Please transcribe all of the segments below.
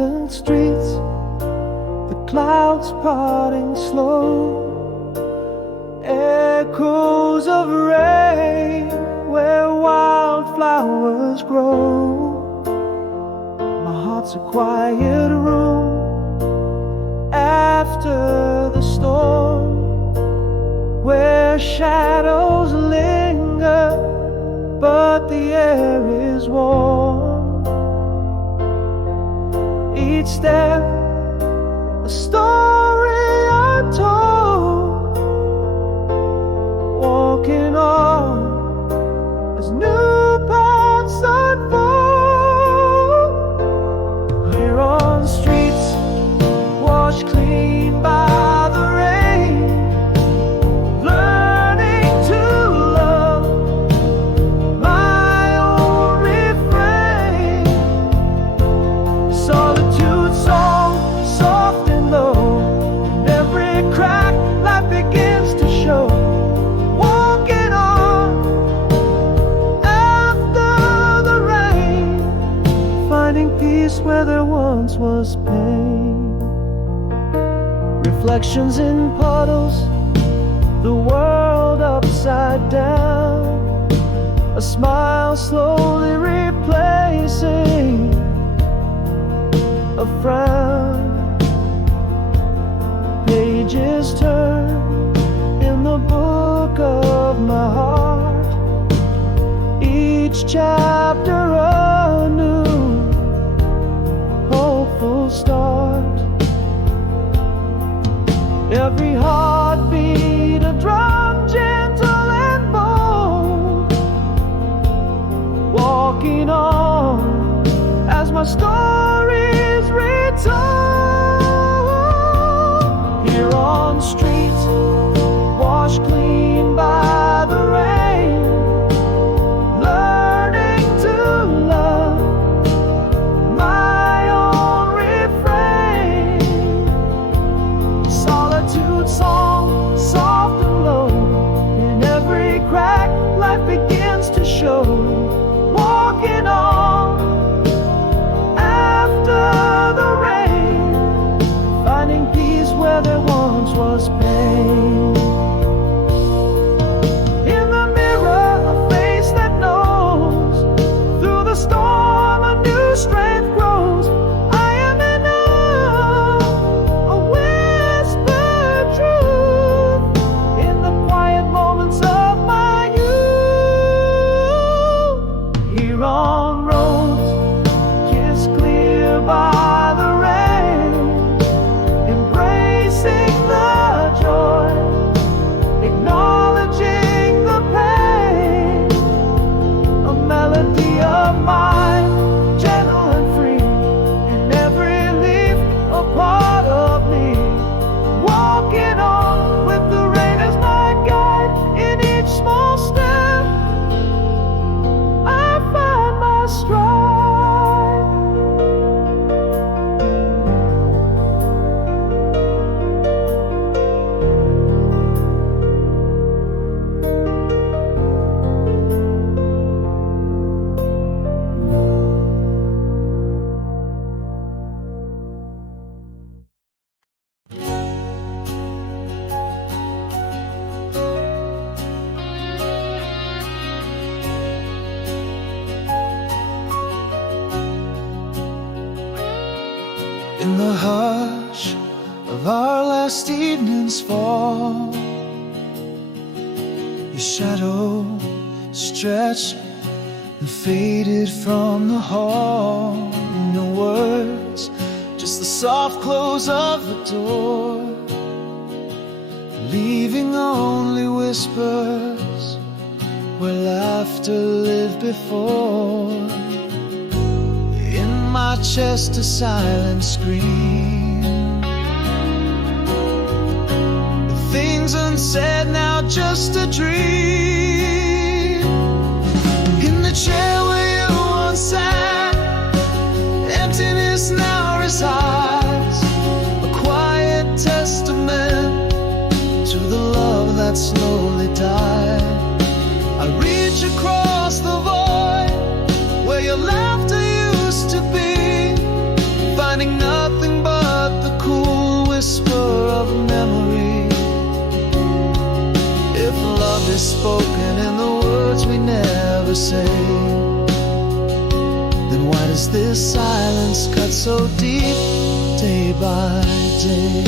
silent streets, the clouds parting slow, echoes of rain where wildflowers grow. My heart's a quiet room after the storm, where shadows linger but the air is warm. Each step a story untold, walking on as new paths unfold. Here on streets washed clean by the rain, learning to love my own refrain. Solitude song, soft and low, in every crack life begins to show. Walking on after the rain, finding peace where there once was pain. Reflections in puddles, the world upside down, a smile slowly replacing a frown. Pages turn in the book of my heart, each chapter a new hopeful start. Every heartbeat a drum, gentle and bold, walking on as my story's retold. Here on streets washed clean by the rain, learning to love my own refrain. Solitude song, soft and low, in every crack life begins to show. Walking on after the rain, finding peace where there once was pain. In the mirror, a face that knows, through the storm a new strength grows. I am enough, a whispered truth, in the quiet moments of my youth. Here on roads kissed clear by the rain, embracing the joy, acknowledging the pain. A melody of mine, gentle and free, in every leaf a part of me. Walking on with the rain as my guide, in each small step I find my stride. In the hush of our last evening's fall, your shadow stretched and faded from the hall. No words, just the soft close of the door, leaving only whispers where laughter lived before. In my chest a silent scream, the things unsaid now just a dream. In the chair where you once sat, emptiness now resides, a quiet testament to the love that slowly died. I reach across the void where your laughter used to be, find finding nothing but the cool whisper of memory. If love is spoken in the words we never say, then why does this silence cut so deep day by day?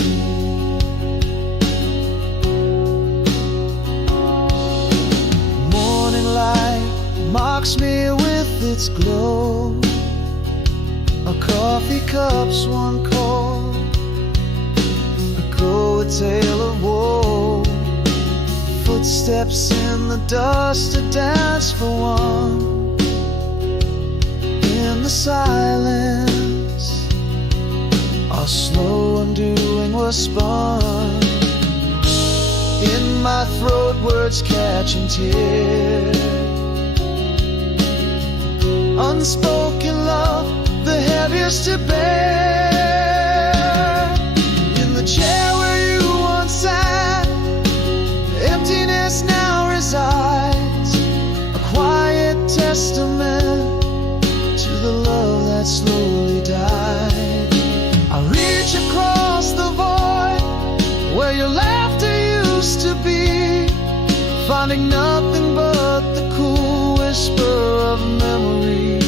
Morning light marks me with its glow. Our coffee cups one cold, echo a tale of woe. Footsteps in the dust, a dance for one. In the silence, our slow undoing was spun. In my throat, words catching tears. Unspoken love, the heaviest to bear. In the chair where you once sat, emptiness now resides. A quiet testament to the love that slowly died. I reach across the void where your laughter used to be, finding nothing but the cool whisper of memory.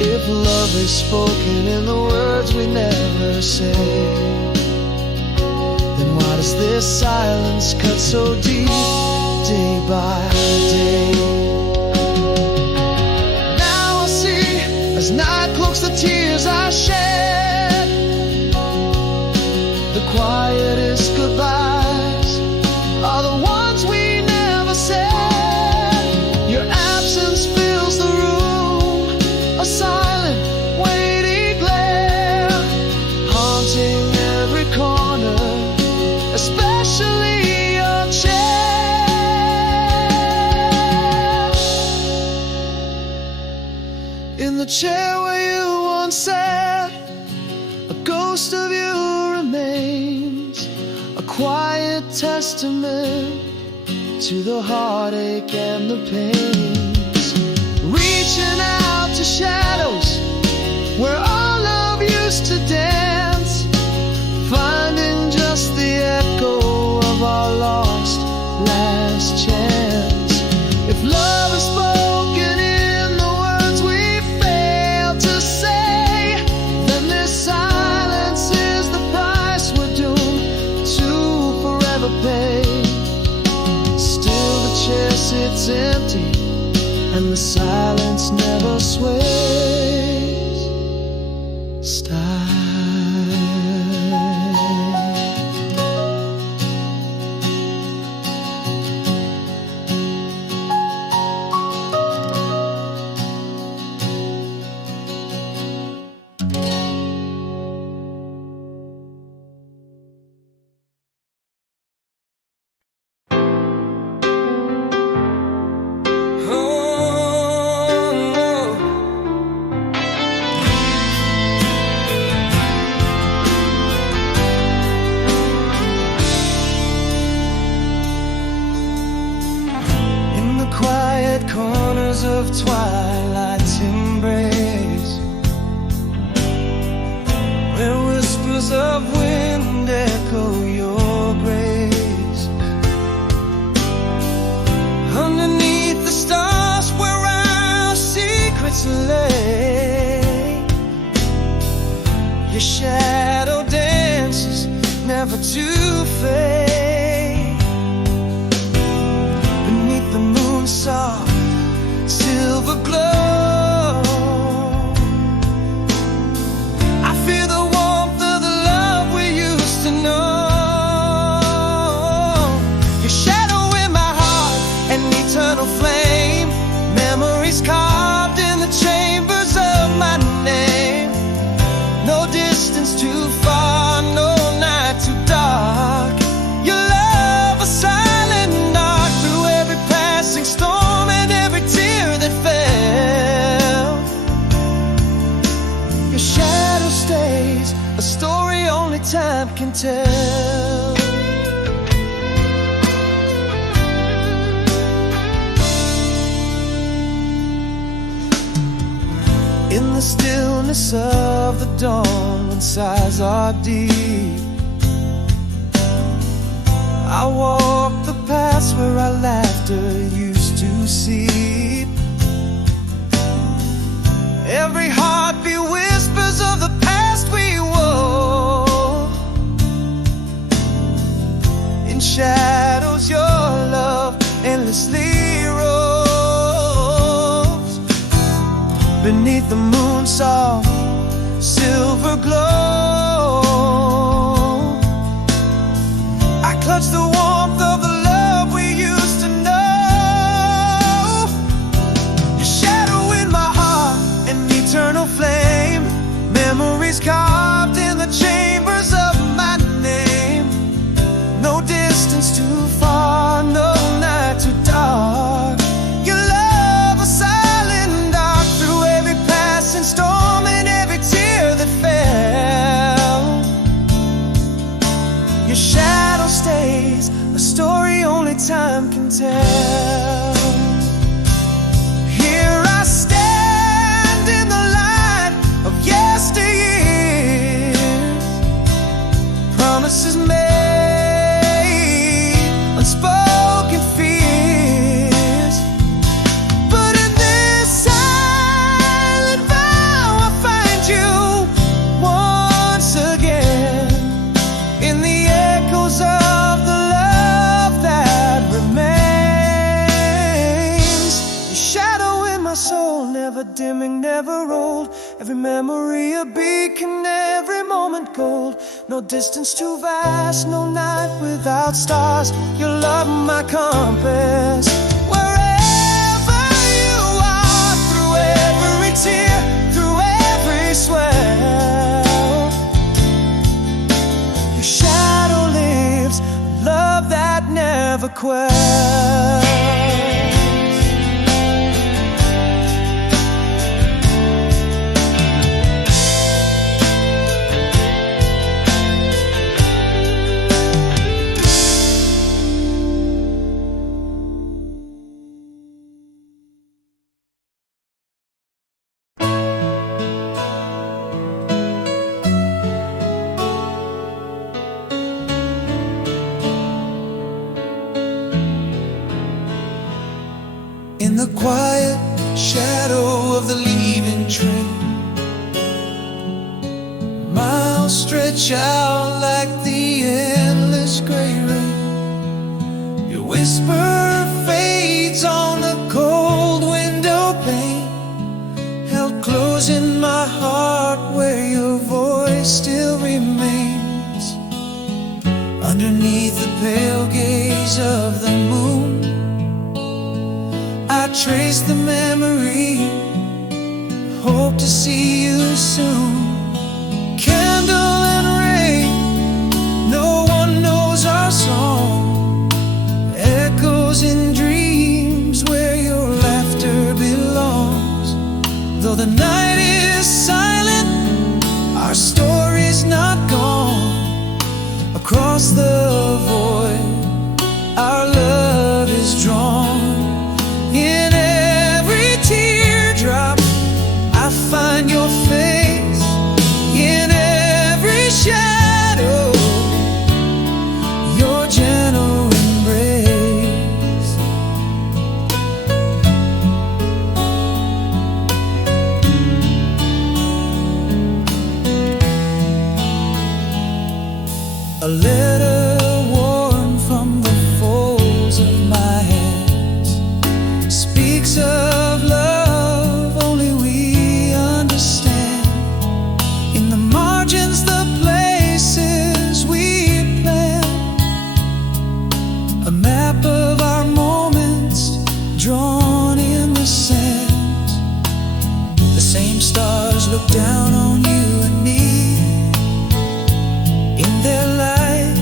If love is spoken in the words we never say, then why does this silence cut so deep day by day? Now I see, as night cloaks the tears I shed, the quietest goodbyes are the ones we never said. Your absence fills the room, a silent, weighty glare, haunting every corner, especially your chair. In the chair where you once sat, a ghost of you remains, a quiet testament to the heartache and the pains. Reaching out to shadows where our love used to dance, finding just the echo of our lost last chance. If love is spoken in the words we fail to say, then this silence is the price we're doomed to forever pay. Still the chair sits empty and the silence never sways. Of twilight's embrace, where whispers of wind echo your grace. Underneath the stars where our secrets lay, your shadow dances never to fade. Beneath the moon soft silver glow, I feel the warmth of the love we used to know. Your shadow in my heart, an eternal flame, memories carved in the chambers of my name. No distance too far, no night too dark. Your love a silent dark through every passing storm and every tear that fell. Your shadow stays, a story only time can tell. In the stillness of the dawn, when sighs are deep, I walk the paths where our laughter used to seep. Every heartbeat whispers of the past we wore. In shadows your love endlessly rolls. Beneath the moon's soft silver glow, I clutch the warmth of the love we used to know. Your shadow in my heart, an eternal flame, memories carved in the chambers of my name. No distance too far, no night too dark. Your love a silent dark through every passing storm and every tear that fell. Your shadow stays, a story only time can tell. Here I stand in the light of yesteryears, promises made, unspoken fears. But in this silent vow I find you once again, in the echoes of the love that remains. Your shadow in my soul, never dimming, never old. Every memory a beacon, every moment gold. No distance too vast, no night without stars. Your love my compass. Wherever you are, through every tear, through every swell, your shadow lives, love that never quells. In the quiet shadow of the leaving train, miles stretch out like the endless gray rain. Your whisper fades on the cold window pane, held close in my heart where your voice still remains. Underneath the pale gaze of the moon, I trace the memory, hope to see you soon. Candle and rain, no one knows our song. Echoes in dreams where your laughter belongs. Though the night is silent, our story's not gone. Across the void, our love is drawn. In every teardrop, I find your face. In every shadow, your gentle embrace. A letter worn from the folds of my hands speaks of love only we understand. In the margins, the places we planned, a map of our moments drawn in the sand. The same stars look down on you and me. In their light,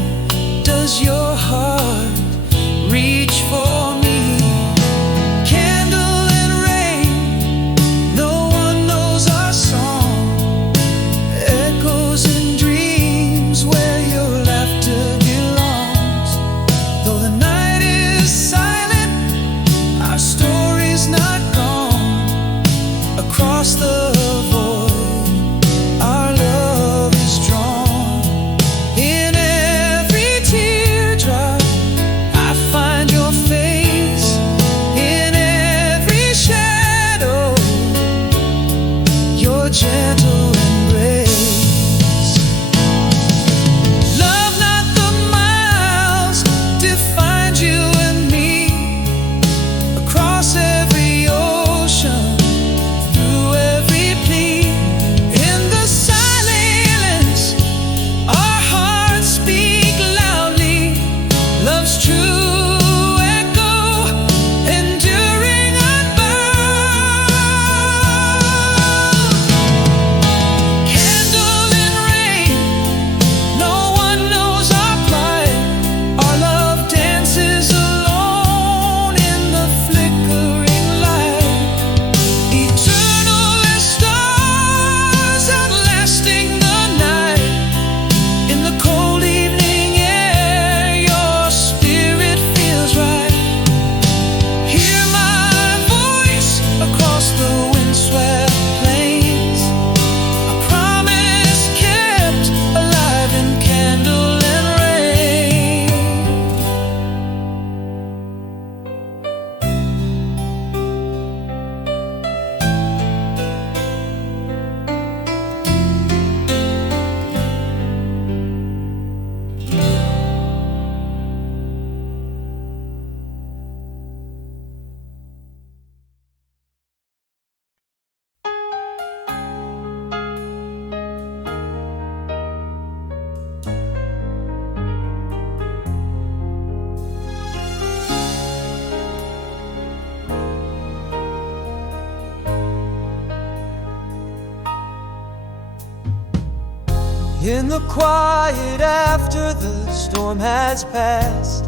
In the quiet after the storm has passed,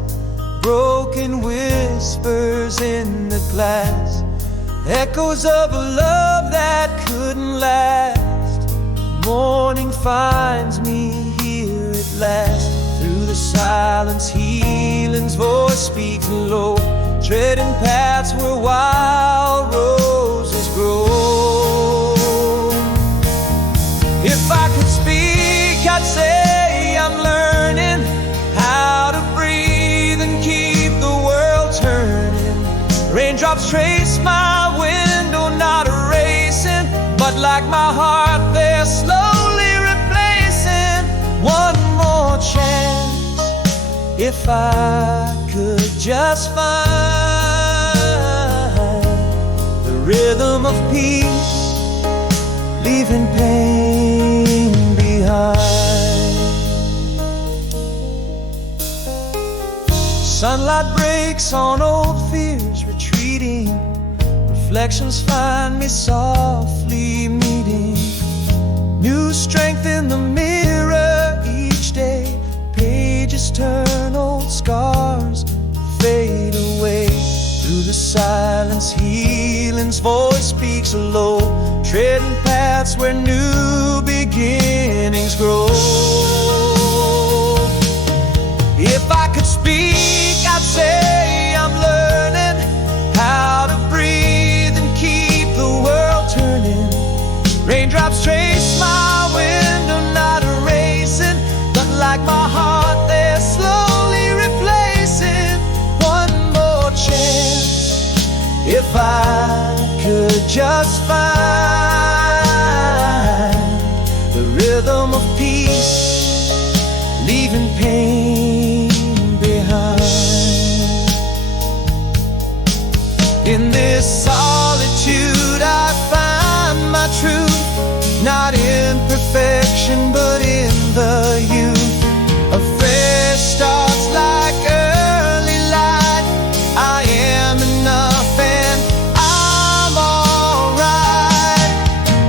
broken whispers in the glass, echoes of a love that couldn't last. Morning finds me here at last. Through the silence, healing's voice speaks low, treading paths where wild roses grow. If I could speak, I'd say I'm learning how to breathe and keep the world turning. Raindrops trace my window, not erasing, but like my heart, they're slowly replacing. One more chance, if I could just find the rhythm of peace, leaving pain behind. Sunlight breaks on old fears retreating, reflections find me softly meeting. New strength in the mirror each day, pages turn, old scars fade away. Through the silence, healing's voice speaks low, treading paths where new beginnings grow. If I could speak, I'd say I'm learning how to breathe and keep the world turning. Raindrops trace my window, not erasing, but like my heart, they're slowly replacing. One more chance, if I could just find the rhythm of peace, leaving pain behind. In this solitude I find my truth, not in perfection but in the youth. A fresh start's like early light, I am enough and I'm alright.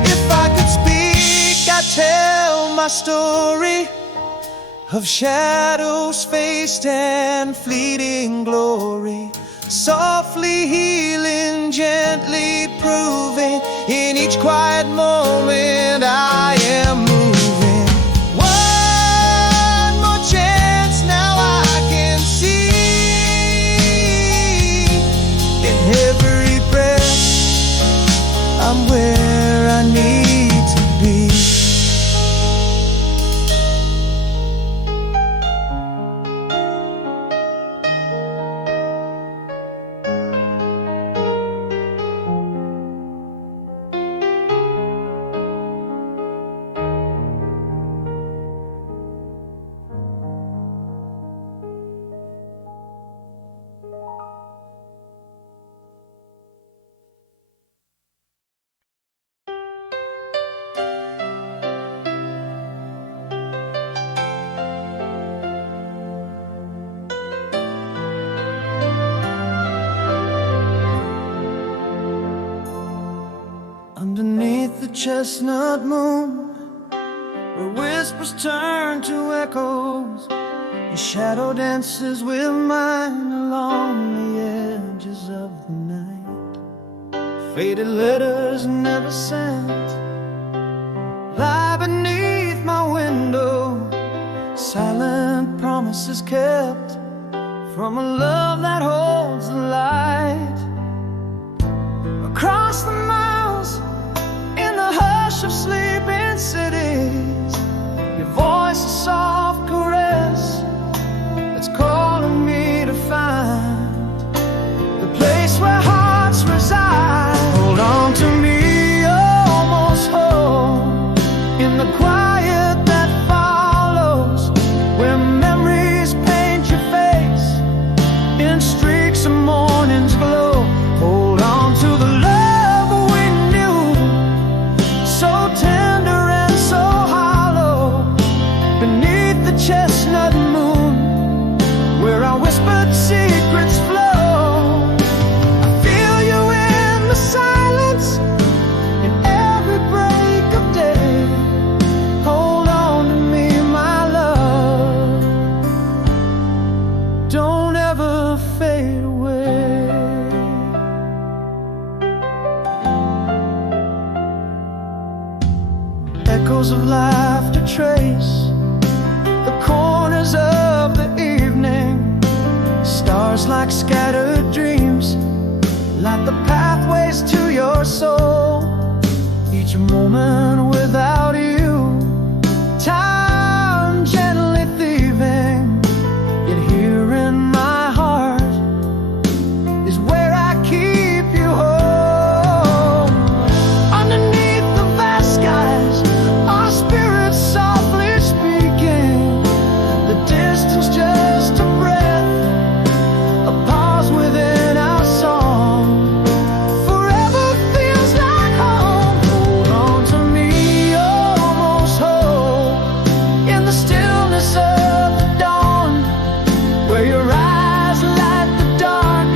If I could speak, I'd tell my story of shadows faced and fleeting glory, softly healing, gently proving, in each quiet moment I am moving. One more chance, now I can see. In every breath, I'm where I need to be. Underneath the chestnut moon, where whispers turn to echoes, your shadow dances with mine along the edges of the night. Faded letters never sent lie beneath my window, silent promises kept from a love that holds the light. Across the miles, in the hush of sleeping cities, your voice a soft caress that's calling me to find the place where hearts reside. Hold on to me, almost home, in the quiet that follows, where memories paint your face in streaks of morning's glow. Hold on to the love we knew, so tender and so hollow, beneath the chestnut moon, where our whispered secrets flow. I feel you in the silence, in every break of day. Hold on to me, laughter trace the corners of the evening. Stars like scattered dreams, like the pathways to your soul. Each moment without you, time gently thieving. Yet here in my heart is where I keep you home. Underneath the vast skies, our spirits softly speaking. The distance just a breath, a pause within our song. Forever feels like home. Hold on to me, almost whole, in the stillness of the dawn, where your eyes light the dark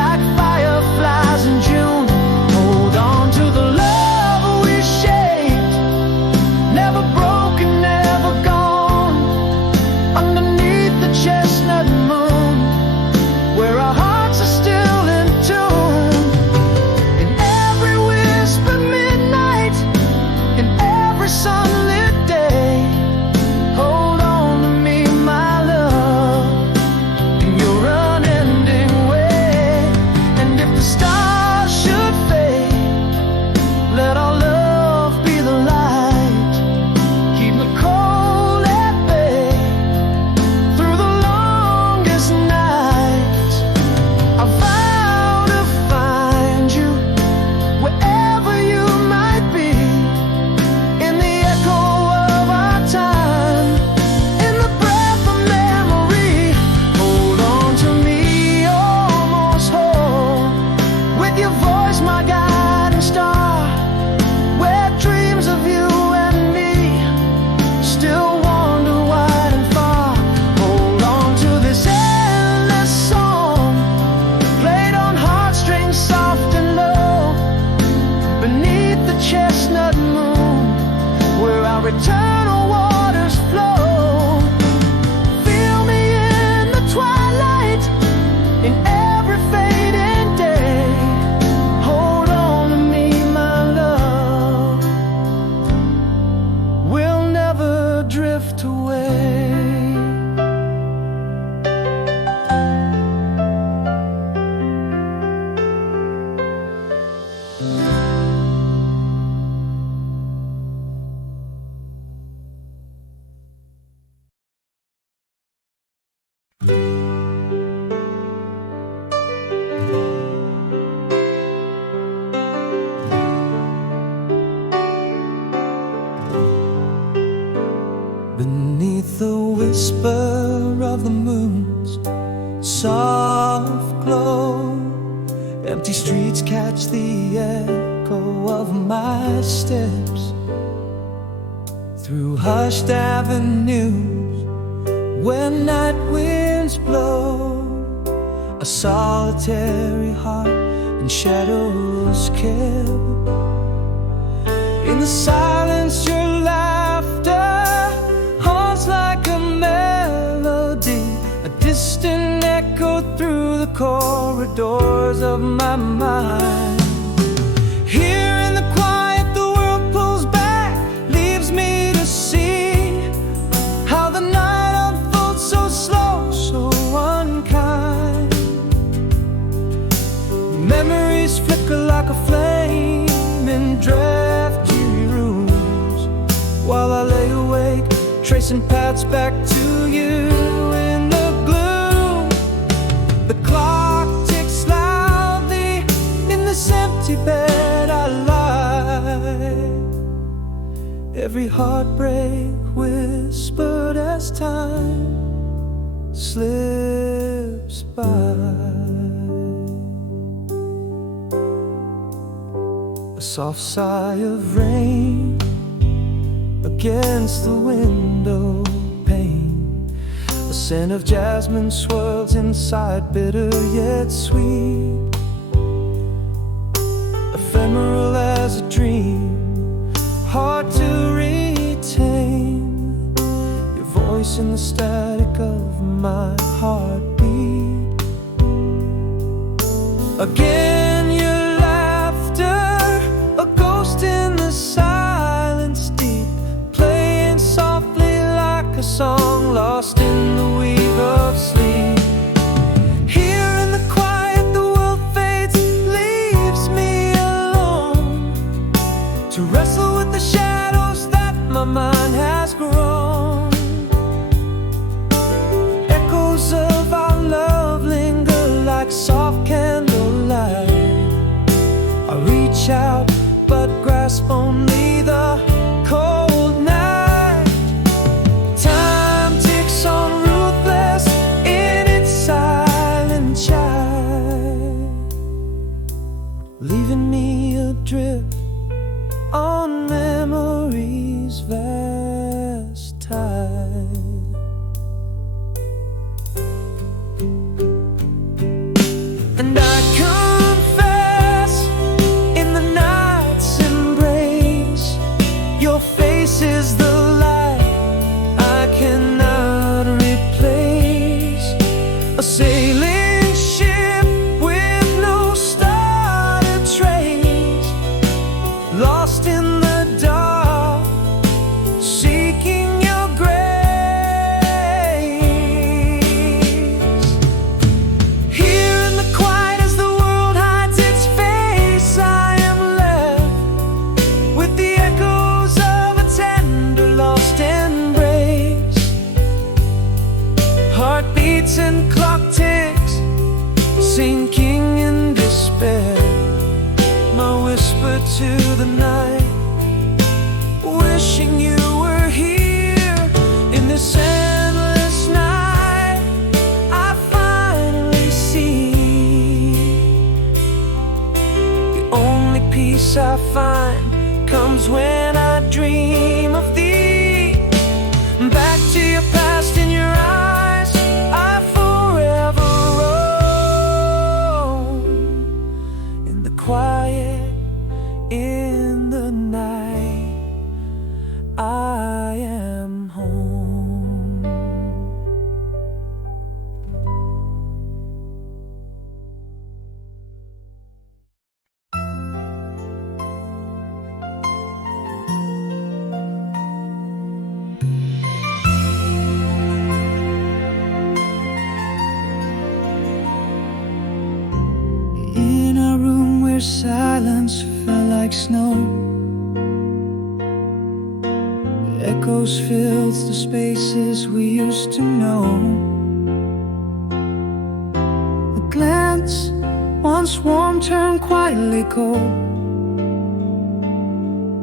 like fireflies in June. Hold on to the love we shaped, never broken, never gone. Underneath the chestnut moon, where our hearts are still in tune. In every whispered midnight, in every sunlit day, hold on to me, my love, in your unending way. And if the stars should fade, let our love be the light, keep the cold at bay through the longest night. I vow to find you wherever you might be, in the echo of our time, in the breath of memory. Hold on to me, almost whole, with your voice my guiding star, where dreams of you and me still wander wide and far. Hold on to this endless song, played on heartstrings soft and low, beneath the chestnut moon, where our eternal waters flow. Feel me in the twilight, in every fading day. Hold on to me, my love, we'll never drift away. Beneath the whisper of the moon's soft glow, empty streets catch the echo of my steps. Through hushed avenues, where night winds blow, a solitary heart in shadows kept. In the silence, your laughter haunts like a melody, a distant echo through the corridors of my mind. Here in the quiet, the world pulls back, leaves me to see how the night unfolds so slow, so unkind. Memories flicker like a flame in drafty rooms, while I lay awake, tracing paths back to you in the gloom. The clock ticks loudly in this empty bed I lie. Every heartbreak whispered as time slips by. A soft sigh of rain against the window pane, a scent of jasmine swirls inside, bitter yet sweet, ephemeral as a dream, hard to retain. Your voice in the static of my heartbeat. Again, your laughter, a ghost in the silence deep, song lost in the weave of sleep. Here in the quiet the world fades, leaves me alone to wrestle with the shadows that my mind has grown. Echoes of our love linger like soft candlelight. I reach out but grasp only the cold night. Time ticks on ruthless in its silent chime, leaving me adrift on memory's vast tide. And I confess, in the night's embrace, your face is the light I cannot replace. A sailing ship with no started trace, lost in the dark, seeking your grace. Here in the quiet as the world hides its face, I am left with the echoes of a tender lost embrace. Heartbeats and clock ticks, sinking in despair. My whisper to the night, wishing you were here in this endless night. I finally see the only peace I find comes when I dream of thee. Back to your past in your eyes, I forever roam. In the quiet, in the night, I am home. In a room where silence fell like snow, echoes filled the spaces we used to know. The glance, once warm, turned quietly cold.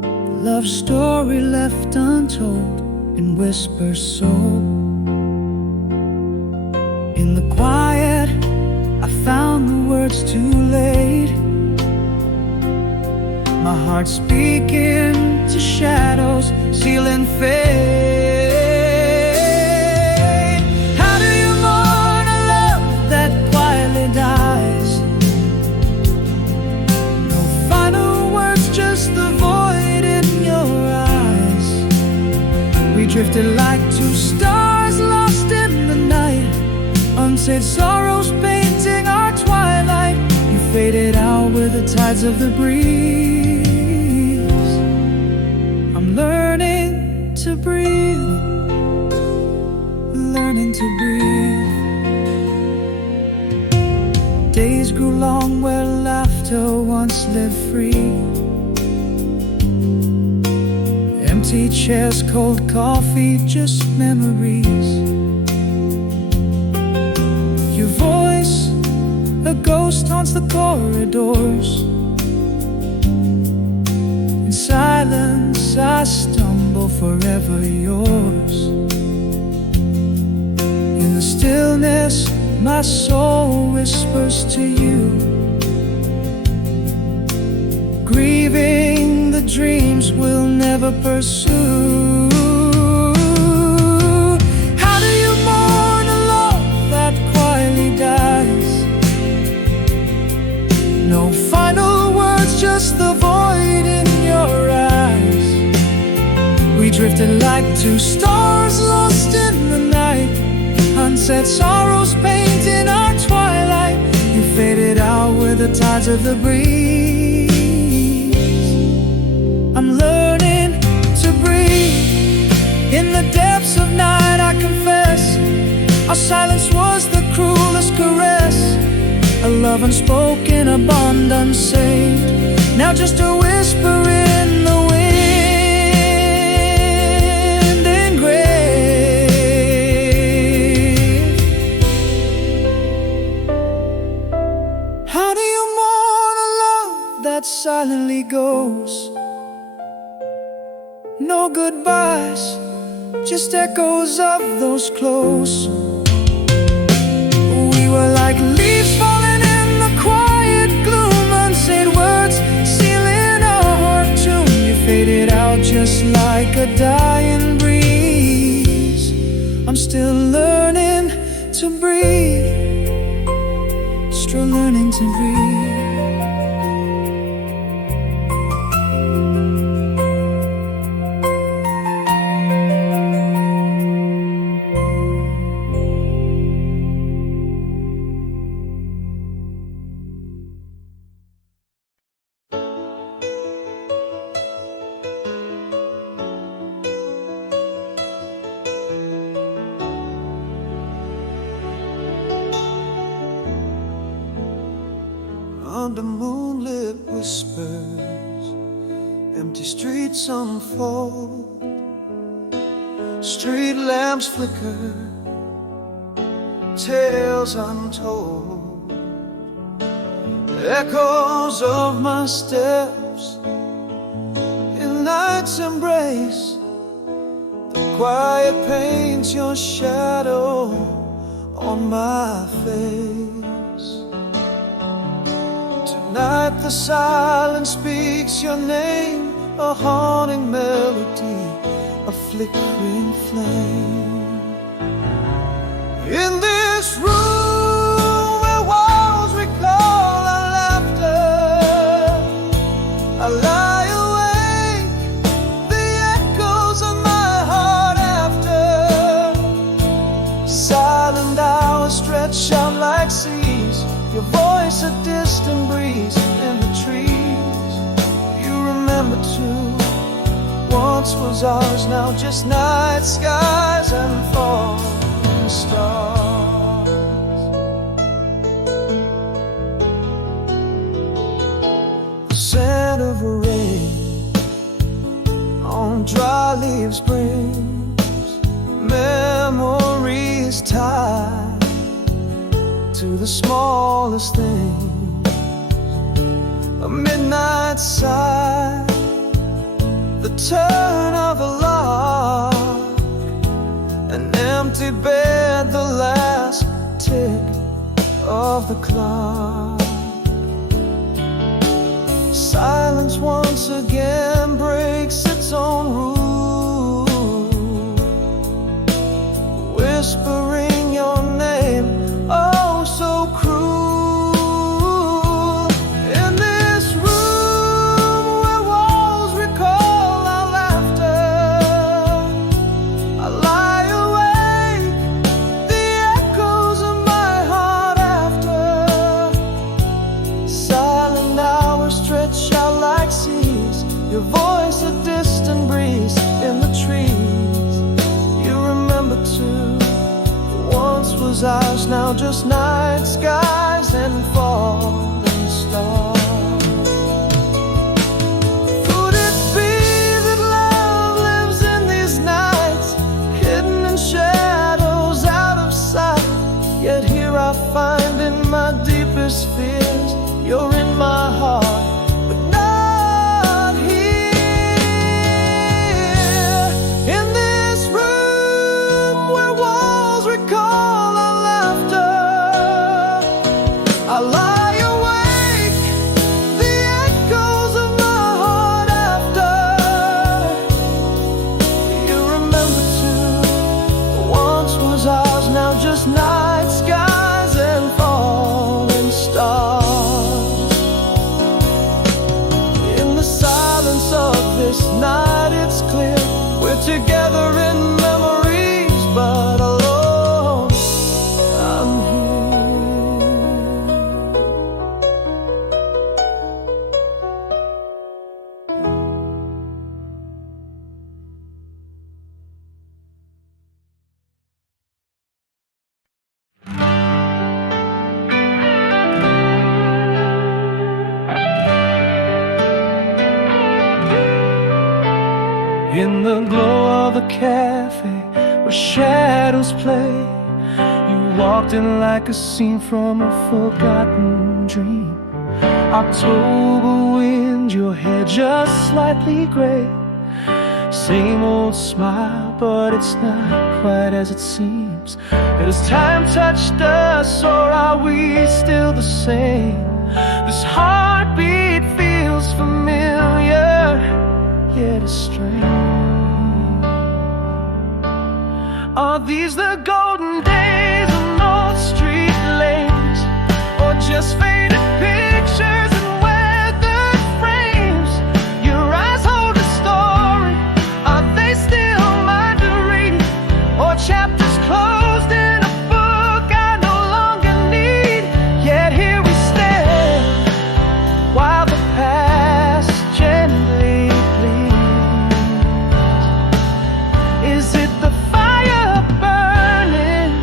The love story left untold in whispers so. In the quiet, I found the words too late. My heart speaking to shadows, sealing fate. How do you mourn a love that quietly dies? No final words, just the void in your eyes. We drifted like two stars lost in the night, unsaid sorrows painting our twilight. You faded out with the tides of the breeze. I'm learning to breathe, learning to breathe. Days grew long where laughter once lived free. Empty chairs, cold coffee, just memories. Your voice, a ghost haunts the corridors. In silence I stumble, forever yours. In the stillness my soul whispers to you, grieving the dreams we'll never pursue. How do you mourn a love that quietly dies? No final words, just the void in your eyes. We drifted like two stars lost in the night, unsaid sorrows painting our twilight. You faded out with the tides of the breeze. I'm learning to breathe in the depths of night. I Our silence was the cruelest caress, a love unspoken, a bond unsaved, now just a whisper in the wind engraved. How do you mourn a love that silently goes? No goodbyes, just echoes of those close. We were like leaves falling in the quiet gloom, unsaid words sealing our heart tune. You faded out just like a dying breeze. I'm still learning to breathe, still learning to breathe. Under moonlit whispers, empty streets unfold, street lamps flicker, tales untold, echoes of my steps in night's embrace. The quiet paints your shadow on my face. Tonight the silence speaks your name, a haunting melody, a flickering flame. In this room where walls recall our laughter, I lie awake, the echoes of my heart after. Silent hours stretch out like seas, your voice a distant breeze in the trees. You remember too, once was ours, now just night skies and falling stars. The scent of a rain on dry leaves brings memories tied to the smallest things. A midnight sigh, the turn of a lock, an empty bed, the last tick of the clock. Silence once again breaks its own rule, whispering your name, oh so cruel. In this room where walls recall our laughter, I lie awake, the echoes of my heart after. Silent hours stretch out like seas, your voice a distant breeze in the trees. You remember too, once was ours, now just night skies and falling stars. Could it be that love lives in these nights, hidden in shadows out of sight? Yet here I find in my deepest fears, you're in my heart, but not here. In this room where walls recall our laughter, I cafe where shadows play. You walked in like a scene from a forgotten dream. October wind, your hair just slightly gray. Same old smile, but it's not quite as it seems. Has time touched us, or are we still the same? This heartbeat feels familiar, yet it's strange. Are these the golden days on old street lanes, or just faded pictures and weathered frames? Your eyes hold a story. Are they still mine to read, or chapters closed in a book I no longer need? Yet here we stand, while the past gently bleeds. Is it the fire burning,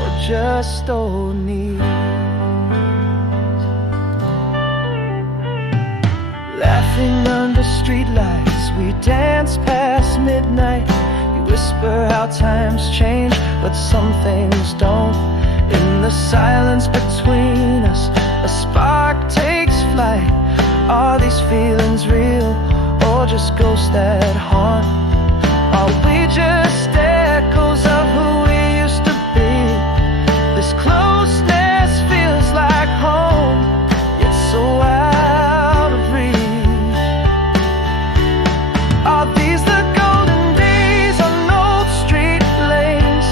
or just old needs? Laughing under streetlights, we dance past midnight. You whisper how times change, but some things don't. In the silence between us, a spark takes flight. Are these feelings real, or just ghosts that haunt? Are we just echoes of who we used to be? This closeness feels like home, yet so out of reach. Are these the golden days on old street lanes,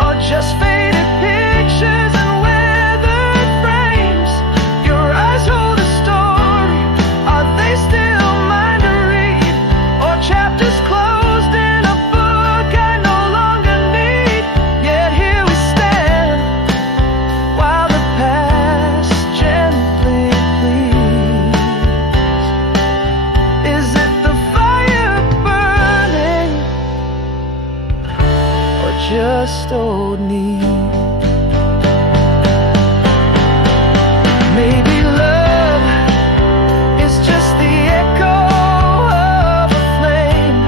or just faded pictures and weathered frames? Your eyes hold a story. Are they still mine to read, or chapters closed in a book I no longer need? Yet here we stand, while the past gently bleeds. Is it the fire burning, or just old need? Maybe love is just the echo of a flame,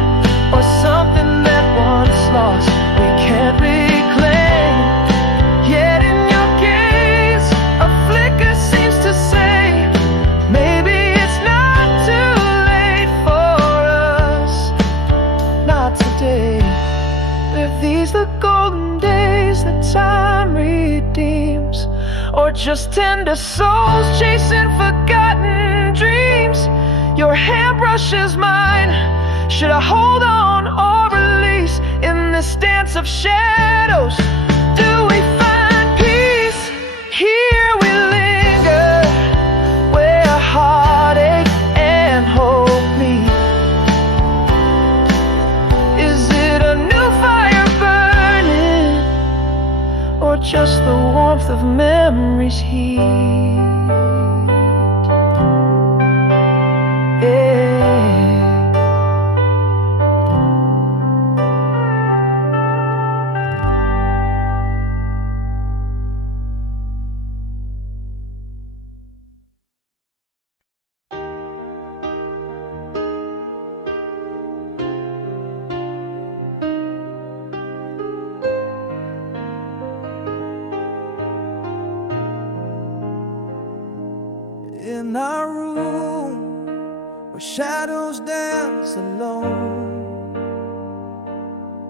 or something that once lost we can't reclaim. Yet in your gaze, a flicker seems to say, maybe it's not too late for us, not today. If these the golden days that time redeems, or just tender souls chasing forgotten dreams? Your hand brushes mine. Should I hold on or release in this dance of shadows? Do we find peace? Here we linger, where heartache and hope meet. Is it a new fire burning, or just the warmth of memory's heat? Yeah. In our room, where shadows dance alone,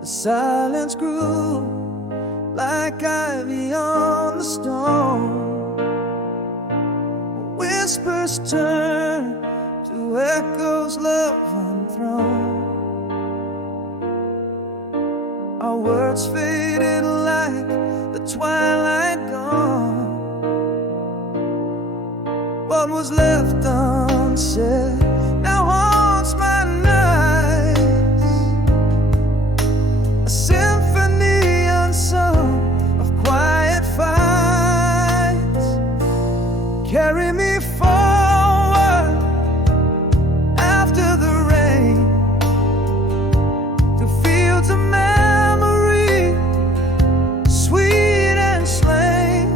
the silence grew like ivy on the stone. Whispers turn to echoes, love unthrown. Our words faded like the twilight dawn. What was left unsaid now haunts my nights, a symphony unsung of quiet fights. Carry me forward after the rain, to fields of memory, sweet and slain.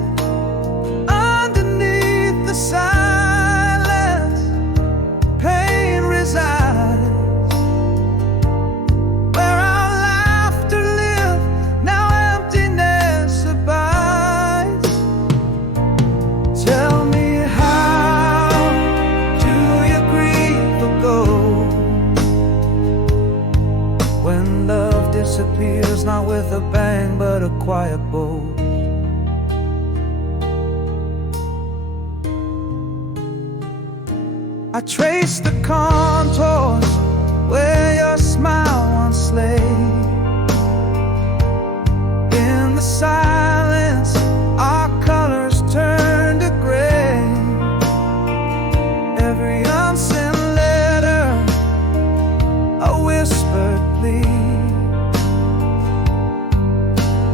Underneath the silence, when love disappears, not with a bang but a quiet bolt. I trace the contours where your smile once lay. In the silence, our colors turn to gray. Every unsent letter, a whispered plea.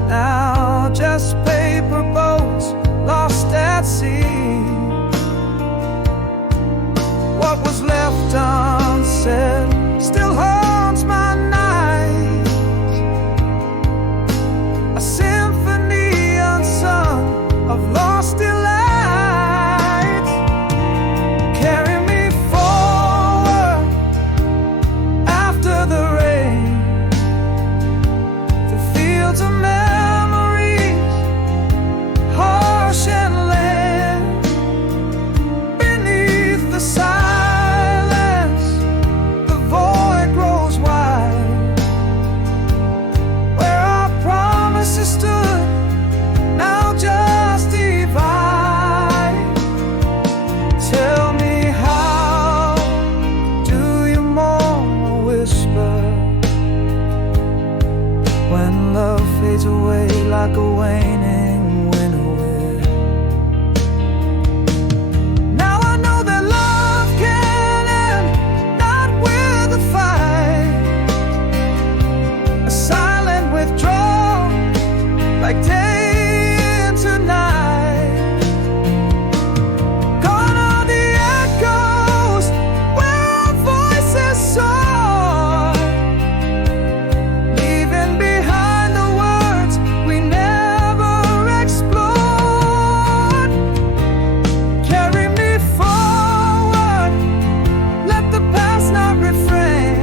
Now just paper boats lost at sea. What was left unsaid still haunts my nights. A symphony unsung of lost delights. Carry me forward after the rain, through fields of memories, harsh and land. Beneath the silence, stood, now just divide. Tell me, how do you mourn or whisper when love fades away like a waning winter wind? Now I know that love can end, not with a fight. A silent withdrawal, like day into night. Gone are the echoes where our voices soar, leaving behind the words we never explored. Carry me forward, let the past not refrain.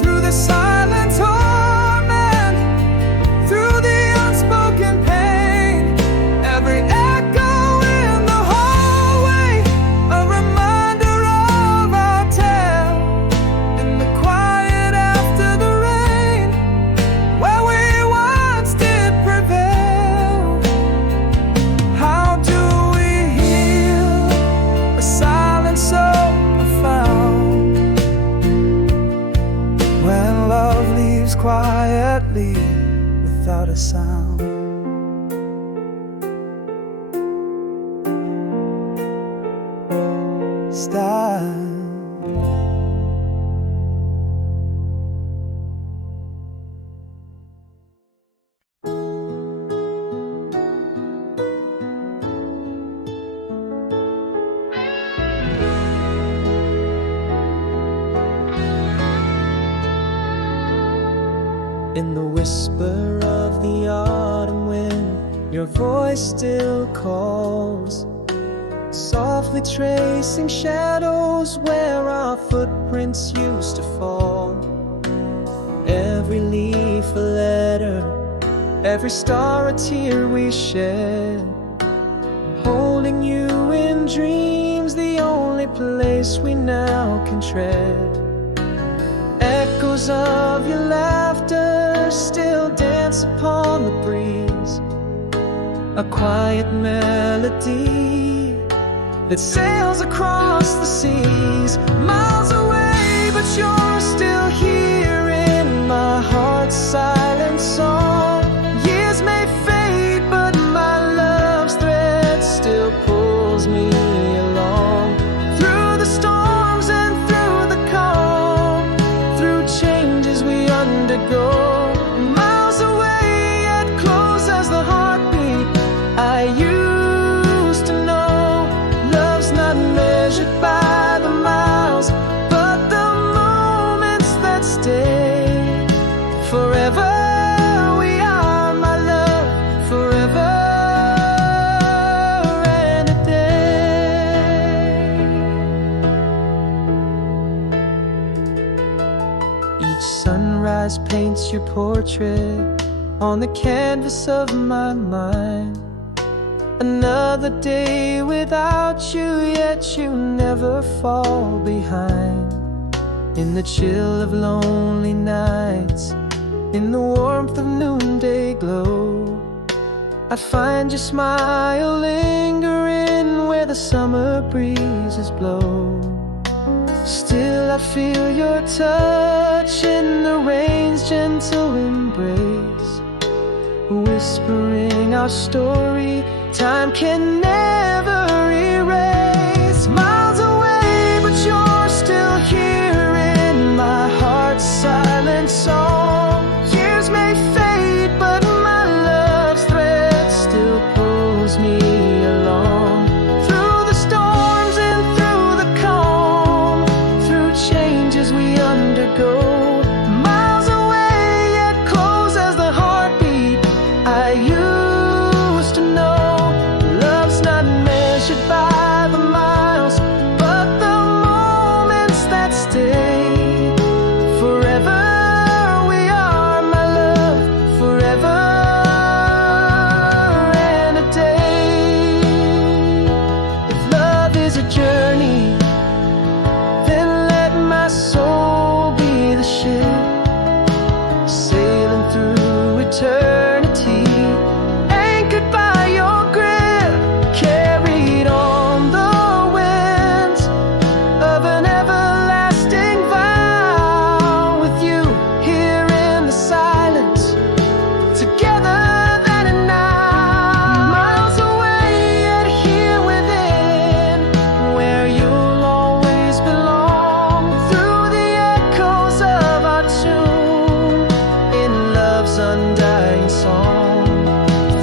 Through the silent torment, through the unspoken pain, every echo in the hallway, a reminder of our tale. In the quiet after the rain, where we once did prevail. How do we heal a silence so profound, when love leaves quietly without a sound? Stand. In the whisper of the autumn wind, your voice still calls, softly tracing shadows where our footprints used to fall. Every leaf a letter, every star a tear we shed, holding you in dreams, the only place we now can tread. Echoes of your laughter still dance upon the breeze, a quiet melody that sails across the seas. Miles away, but you're still here in my heart's silent song. Years may fade, but my love's thread still pulls me along. Through the storms and through the calm, through changes we undergo. Miles away, yet close as the heartbeat I used to know. Love's not measured by the miles, but the moments that stay. Forever we are, my love, forever and a day. Each sunrise paints your portrait on the canvas of my mind. Another day without you, yet you never fall behind. In the chill of lonely nights, In the warmth of noonday glow, I find your smile lingering where the summer breezes blow. Still I feel your touch in the rain's gentle embrace, whispering our story time can never erase. Miles away, but you're still here in my heart's silent song. Years may fade, but my love's thread still pulls me along. Through the storms and through the calm, through changes we undergo. Miles away, yet close as the heartbeat I used to know. Love's not measured by the miles, but the moments that stay. Forever we are, my love, forever and a day. If love is a journey, then let my soul be the ship, sailing through eternity, anchored by your grip, carried on the winds of an everlasting vow. With you here in the silence, together then and now. Miles away yet here within, where you'll always belong. Through the echoes of our tune, in love's undying song.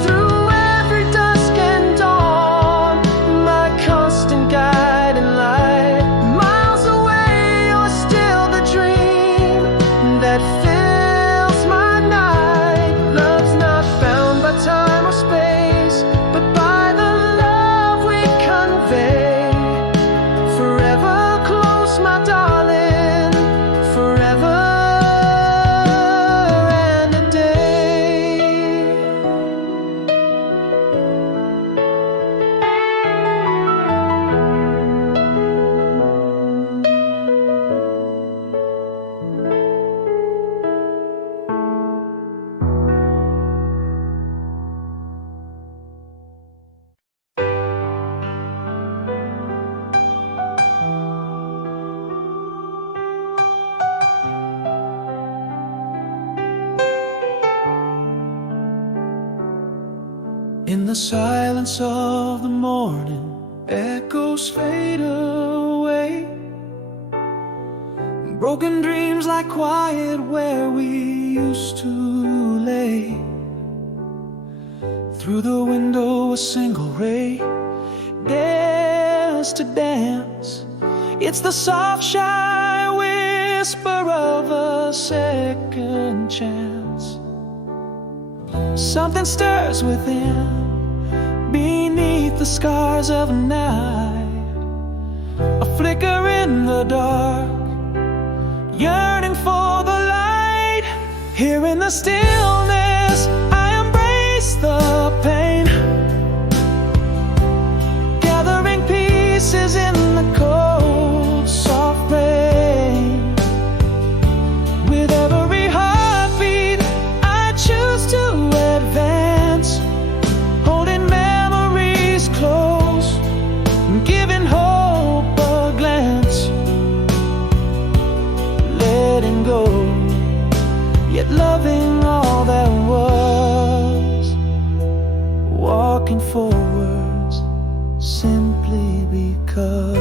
Through every dusk and dawn, my constant guide and light. Miles away, you're still the dream that fills my night. Love's not found by time or space, but by the love we convey. Forever close, my darling, forever and a day. In the silence of the morning, echoes fade away. Broken dreams lie quiet where we used to lay. Through the window a single ray dares to dance. It's the soft, shy whisper of a second chance. Something stirs within, beneath the scars of a night. A flicker in the dark, yearning for the light. Here in the stillness, I embrace the pain, gathering pieces in the cold, soft rain. With every heartbeat, I choose to advance, holding memories close, giving hope a glance, letting go, yet loving all that was, walking forwards simply because.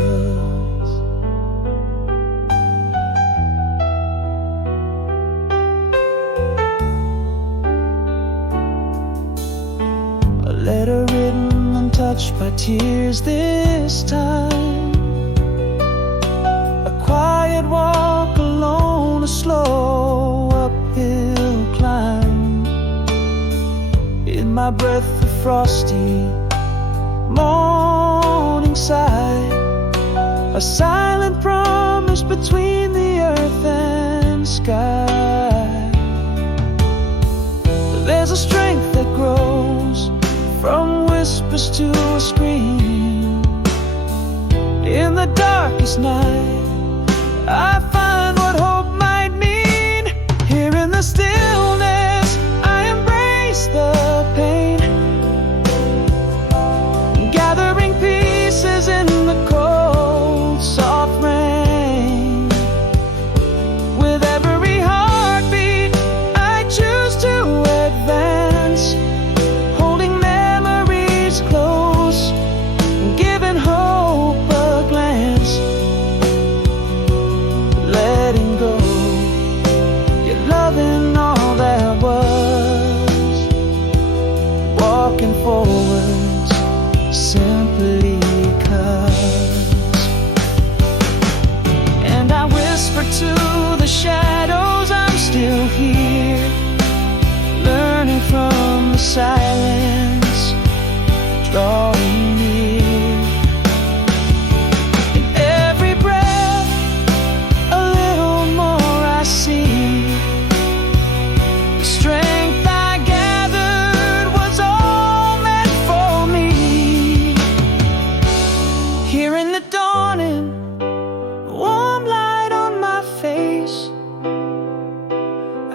A letter written untouched by tears this time. A quiet walk alone, a slow uphill climb. In my breath the frosty morning sigh, a silent promise between the earth and sky. There's a strength that grows from whispers to a scream. In the darkest night, I find what hope might mean. Here in the stillness,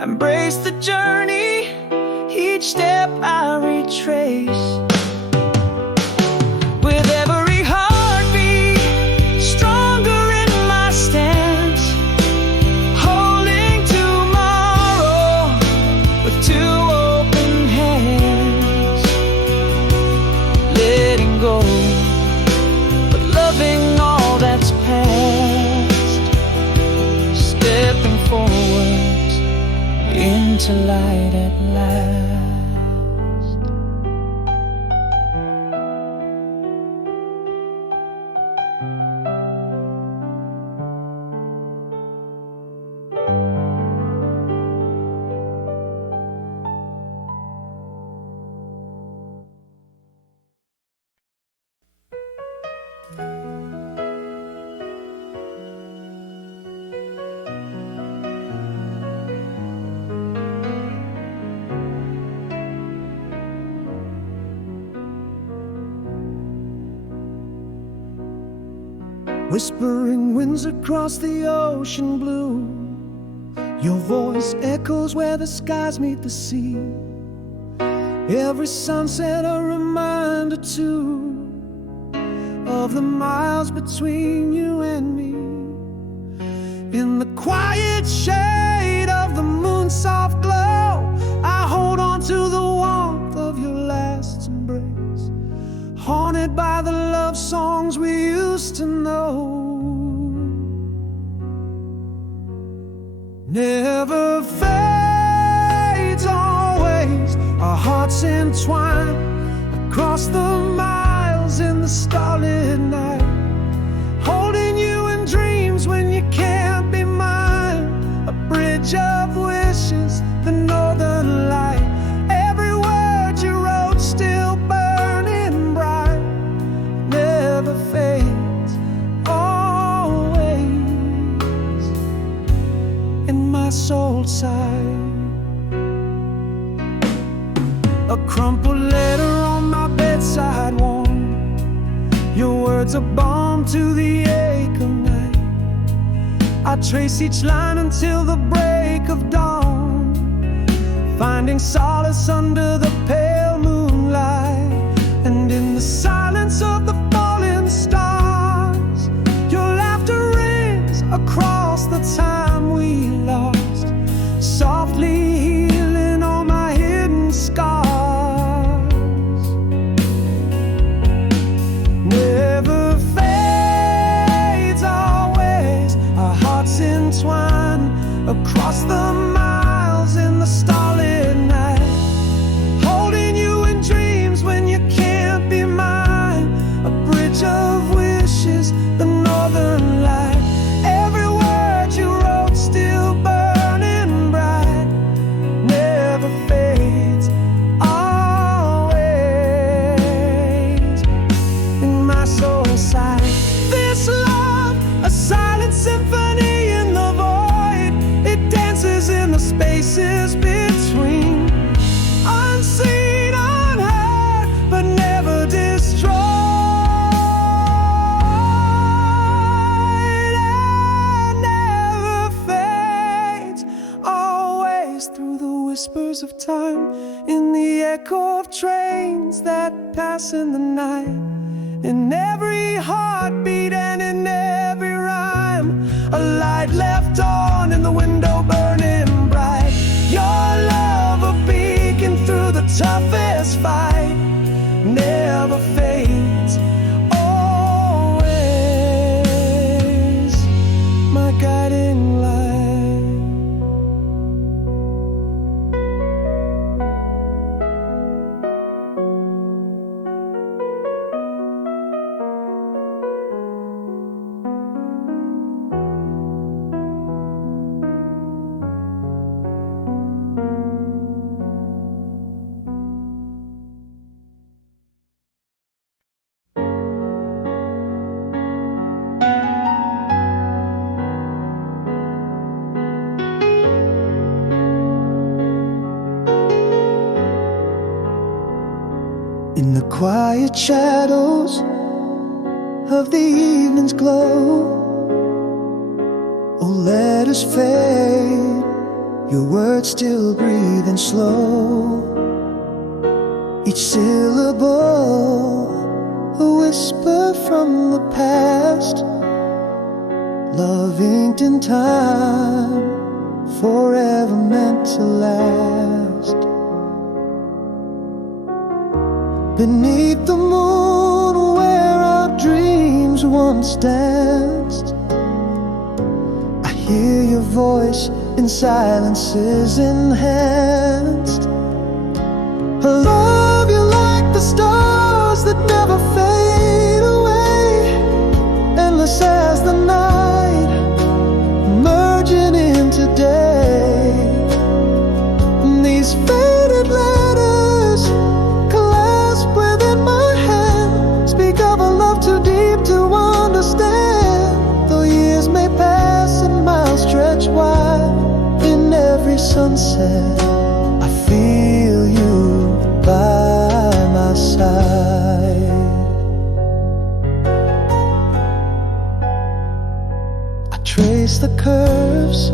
embrace the journey, each step I retrace. With every heartbeat, stronger in my stance, holding tomorrow with two open hands. Letting go, but loving all that's past. Stepping forward into light at last. Whispering winds across the ocean blue, your voice echoes where the skies meet the sea. Every sunset a reminder too of the miles between you and me. In the quiet shade of the moon's soft glow, I hold on to the warmth of your last embrace, haunted by the love songs we used to know. Never fades, always our hearts entwine across the miles in the starlit night, holding you in dreams when you can't be mine. A bridge of wishes, the northern light. Every word you wrote still burning bright, never fades, always in my soul side. A crumpled letter on my bedside warm, your words are balm to the ache of night. I trace each line until the break of dawn, finding solace under the pale moonlight. And in the silence of the falling stars, your laughter rings across the time we lost, softly healing all my hidden scars. Never fades, always our hearts entwine across the miles in the starlit night, holding you in dreams when you can't be mine. A bridge of wishes, the northern light. Every word you wrote still burning bright, never fades, always in my soul side. This love, a silent symphony in the void, it dances in the spaces between, unseen, unheard, but never destroyed. And never fades, always through the whispers of time, in the echo of trains that pass in the night, in every heartbeat and in every rhyme. A light left on in the window burning bright, your love a beacon through the toughest fight, never fades, always my guiding light. In the quiet shadows of the evening's glow, oh, let us fade your words still breathing slow. Each syllable a whisper from the past, love inked in time, forever meant to last. Beneath the moon where our dreams once danced, I hear your voice in silences enhanced. I love you like the stars that never fade away, endless as the night, merging into day. These faded letters clasped within my hand speak of a love too deep to understand. Though years may pass and miles stretch wide, in every sunset I feel you by my side. I trace the curves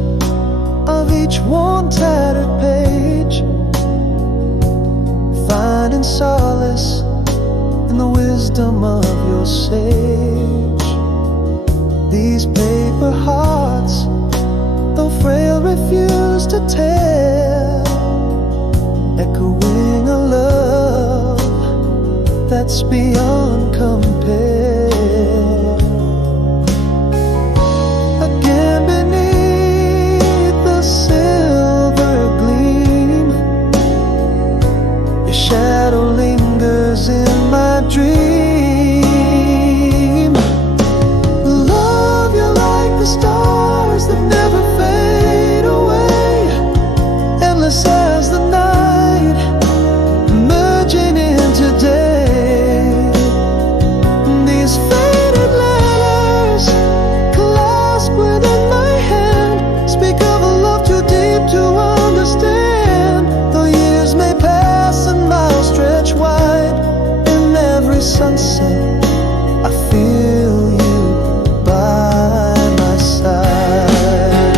of each worn tattered page, finding solace in the wisdom of your sage. These paper hearts, though frail, refuse to tear, echoing a love that's beyond compare. Again beneath the silver gleam, your shadow lingers in my dream. Love you like the stars that never fade away, endless as the night, merging into day. These faded letters clasped within my hand speak of a love too deep to understand. Though years may pass and miles stretch wide, in every sunset I feel you by my side.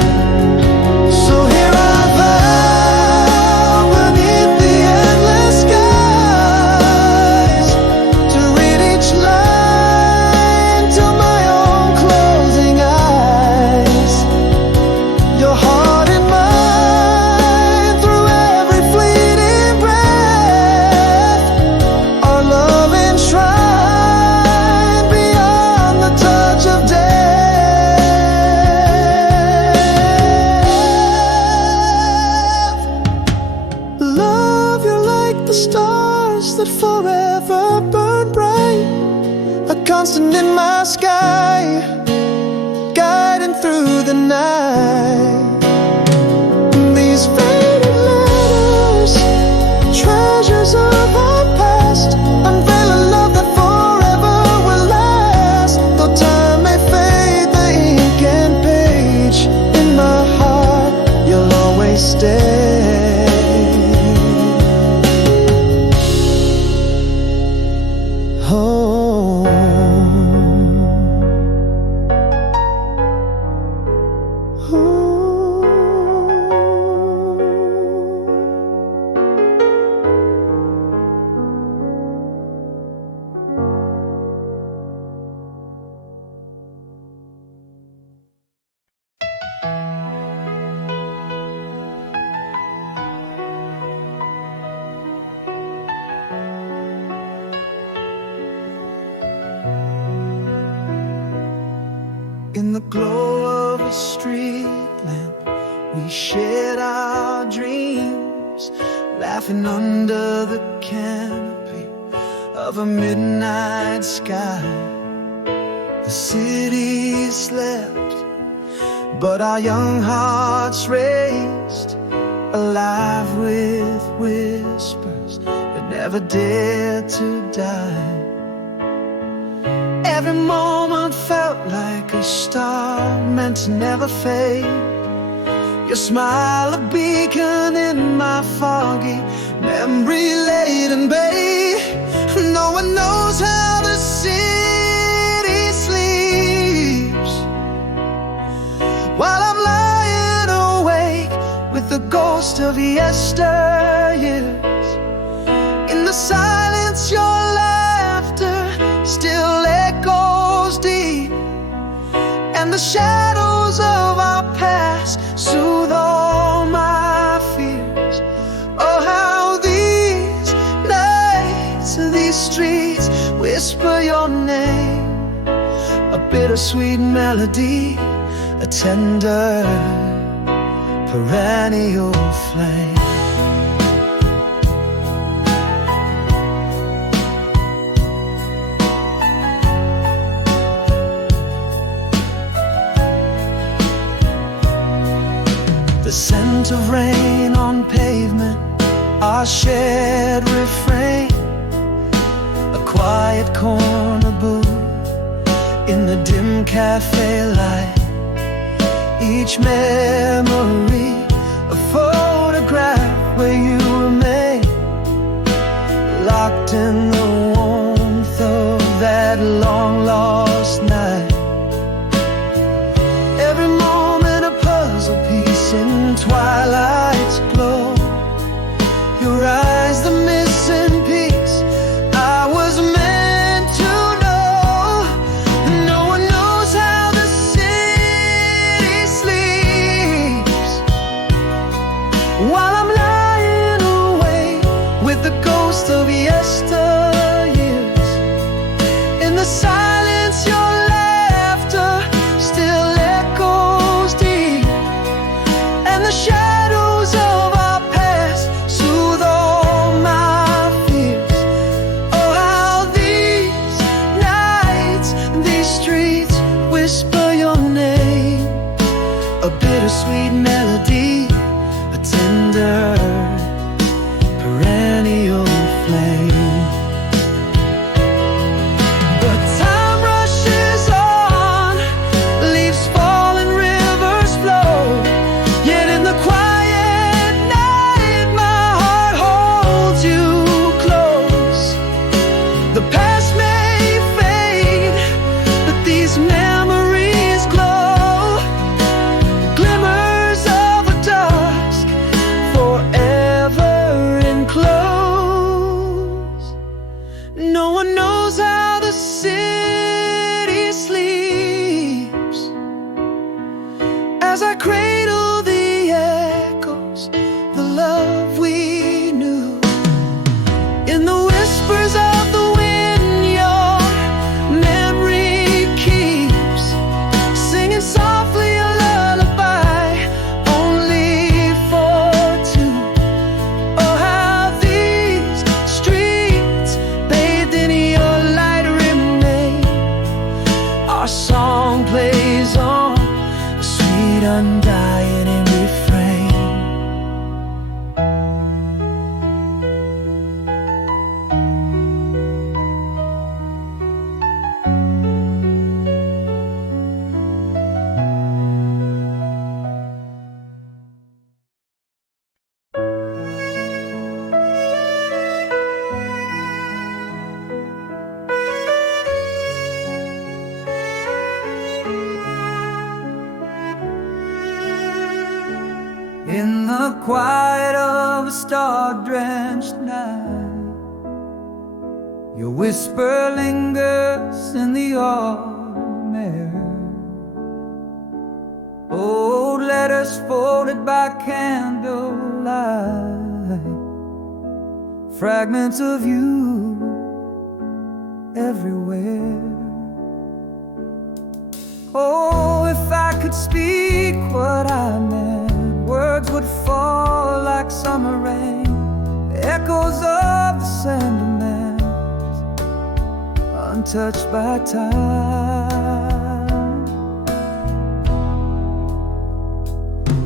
So here I vow beneath the endless skies to read each line till my own closing eyes. Your heart and mine through every fleeting breath, our love enshrined beyond the touch of death. Love you like the stars that forever burn bright, a constant in my sky, guiding through the night. These faded letters, treasures of our past, unveil a love that forever will last. Though time may fade the ink and page, in my heart you'll always stay. Home. In the glow of a street lamp, we shared our dreams, laughing under the canopy of a midnight sky. The city slept, but our young hearts raced, alive with whispers that never dared to die. Every moment felt like a star meant to never fade. Your smile a beacon in my foggy, memory-laden bay. No one knows how the city sleeps while I'm lying awake with the ghost of yesteryears. In the silence, your laughter still echoes deep, and the shadows of our past soothe all my fears. Oh, how these nights, these streets whisper your name, a bittersweet melody, a tender, perennial flame. The scent of rain on pavement, our shared refrain, a quiet corner booth in the dim cafe light. Each memory, a photograph where you remain, locked in the warmth of that long lost night. Every moment a puzzle piece in twilight's glow. Your eyes, the missing piece I was meant to know. No one knows how the city sleeps while I'm lying awake with the ghost of yesteryears. In the silence, your laughter still echoes deep, and the shadows of our past soothe all my fears. Oh, how these nights, these streets whisper your name, a bittersweet melody, a tender, perennial flame. But time rushes on, leaves fall and rivers flow. Yet in the quiet night, my heart holds you close. The past may fade, but these memories glow, glimmers of a dusk, forever enclosed. No one knows how the city sleeps as I cradle the echoes, the love we knew. In the whispers of the wind, your memory keeps singing softly a lullaby, only for two. Oh, how these streets bathed in your light remain. Our song plays on, a sweet undying refrain. In the quiet of a star-drenched night, your whisper lingers in the autumn air. Old letters folded by candlelight, fragments of you everywhere. Oh, if I could speak what I meant, words would fall like summer rain, echoes of the sentiments untouched by time.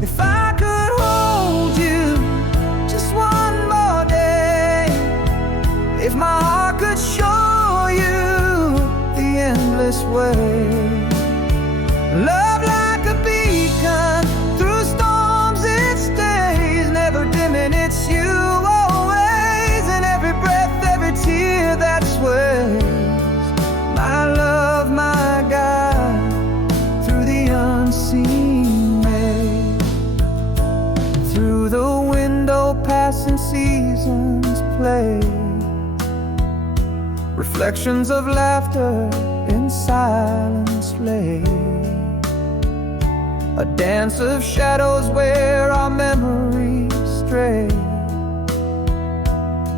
If I could hold you just one more day, if my heart could show you the endless way, love like a beacon through storms it stays, never dimming, it's you always, in every breath, every tear that sways. My love, my passing seasons play, reflections of laughter in silence lay, a dance of shadows where our memories stray,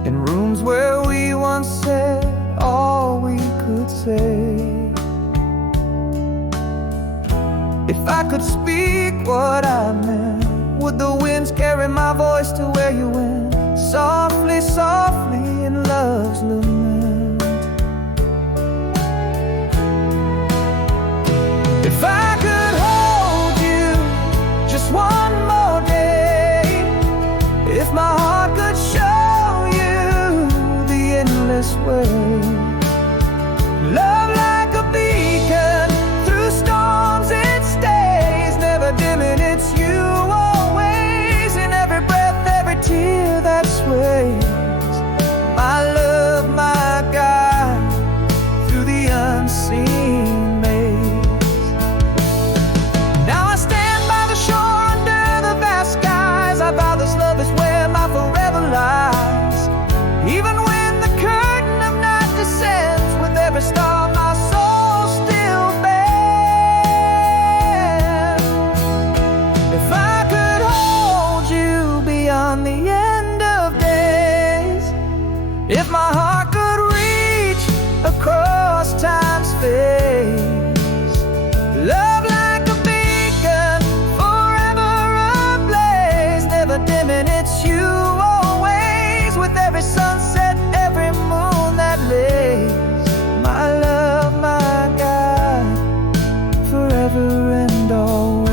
in rooms where we once said all we could say. If I could speak what I meant, would the winds carry my voice to where you went? Softly, softly in love's lament. If I could hold you just one more day, if my heart could show you the endless way, love like a beacon through storms it stays, never dimming, it's you always, in every breath, every tear that sways. My love, my guide through the unseen maze. Now I stand by the shore under the vast skies, I vow this love is where my forever lies. Even when the curtain of night descends, with every star my soul still bends. If I could hold you beyond the end of days, if my heart could reach across time's face, love like a beacon, forever ablaze, never dimming, it's you always, with every sunset, every moon that lays. My love, my guide, forever and always.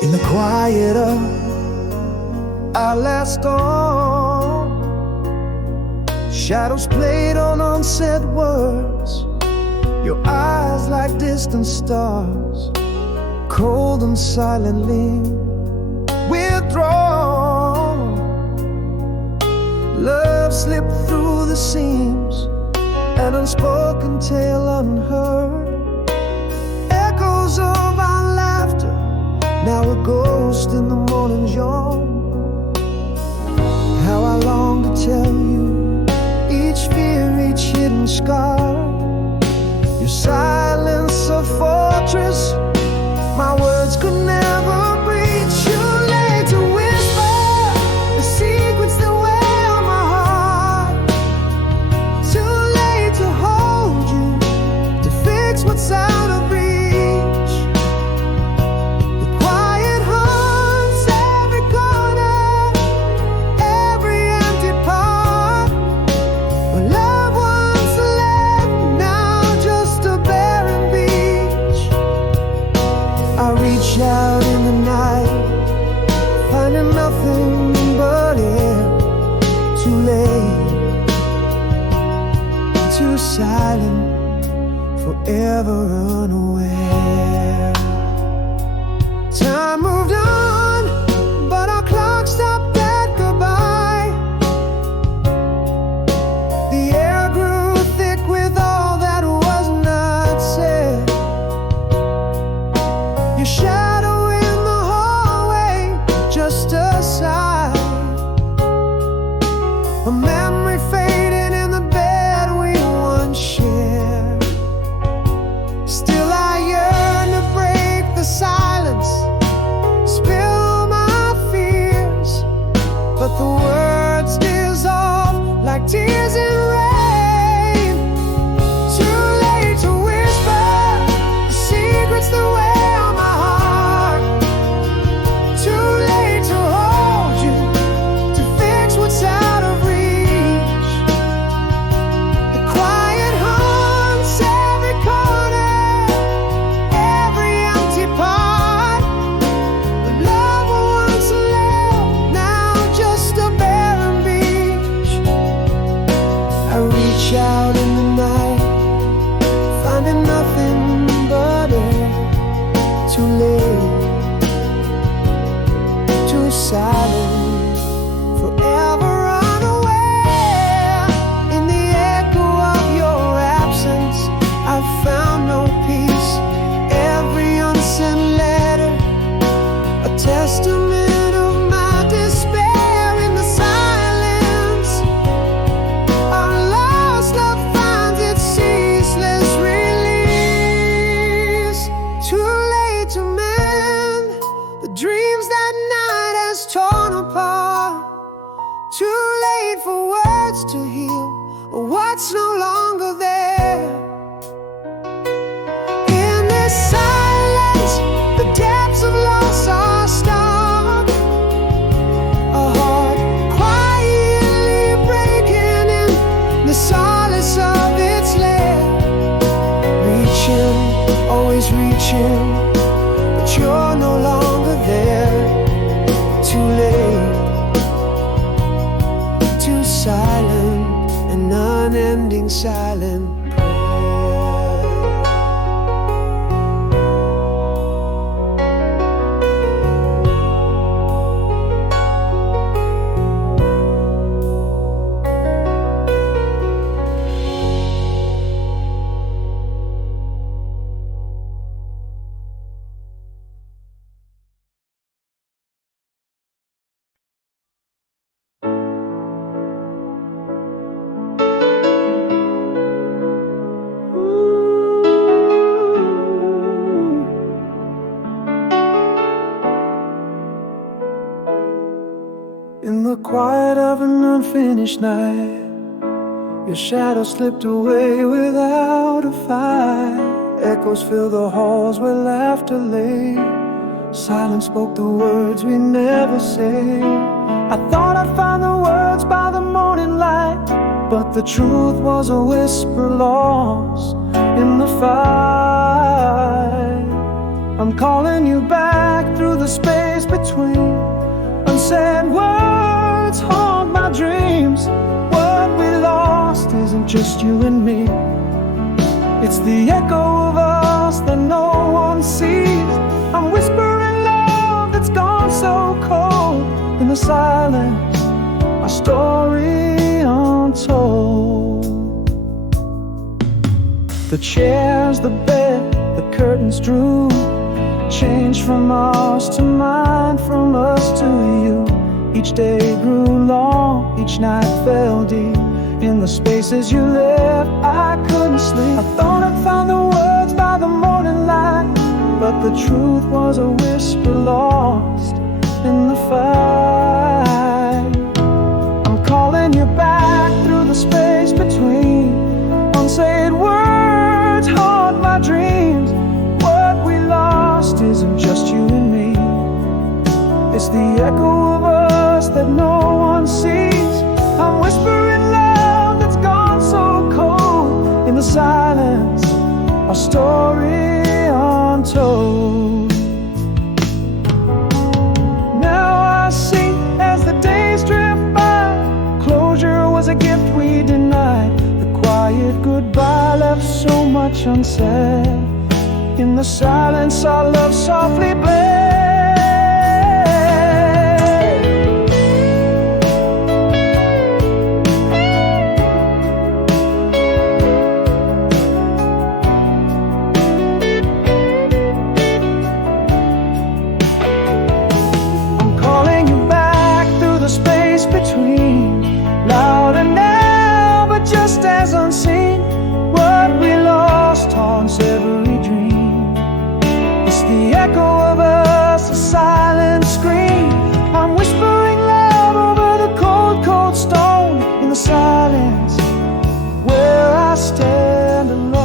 In the quiet of our last dawn, shadows played on unsaid words, your eyes like distant stars, cold and silently withdrawn. Love slipped through the seams, an unspoken tale unheard, echoes of our laughter, now a ghost in the morning's yawn. How I long to tell you each fear, each hidden scar, your silence a fortress my words could never breach. You lay to whisper the secrets that weigh on my heart, too late to hold you, to fix what's out of reach. Out in the night, finding nothing but air, too late, too silent, forever unaware. Time moved on, but our clock stopped at goodbye. The air grew thick with all that was not said. Your shadow in the hallway, just a sigh, a memory fading in the bed we once shared. Still I yearn to break the silence, spill my fears, but the words dissolve like tears in rain. Too late to whisper the secrets that weigh on my heart, too late to hold you, to fix what's out of reach. The quiet haunts every corner, every empty part. The love I once loved, now just a Too late for words to heal what's no longer there. In this silence, the depths of loss are stark. A heart quietly breaking in the solace of its lair. Reaching, always reaching, but you're no longer there. Too late, too silent, an unending silent In the quiet of an unfinished night, your shadow slipped away without a fight. Echoes fill the halls where laughter lay. Silence spoke the words we never say. I thought I'd find the words by the morning light, but the truth was a whisper lost in the fight. I'm calling you back through the space between. Unsaid words haunt my dreams. What we lost isn't just you and me. It's the echo of us that no one sees. I'm whispering love that's gone so cold. In the silence, our story untold. The chairs, the bed, the curtains drew. Changed from us to mine, from us to you. Each day grew long, each night fell deep. In the spaces you left, I couldn't sleep. I thought I'd find the words by the morning light, but the truth was a whisper lost in the fight. I'm calling you back through the space between. Unsaid words haunt my dreams. What we lost isn't just you and me. It's the echo of us that no one sees. I'm whispering love that's gone so cold. In the silence, our story untold. Now I see as the days drift by, closure was a gift we denied. The quiet goodbye left so much unsaid. In the silence, our love softly bled. I'm calling you back through the space between. Louder now, but just as unseen. What we lost haunts every dream. It's the echo of us, a silent scream. I'm whispering love over the cold, cold stone. In the silence, where I stand alone.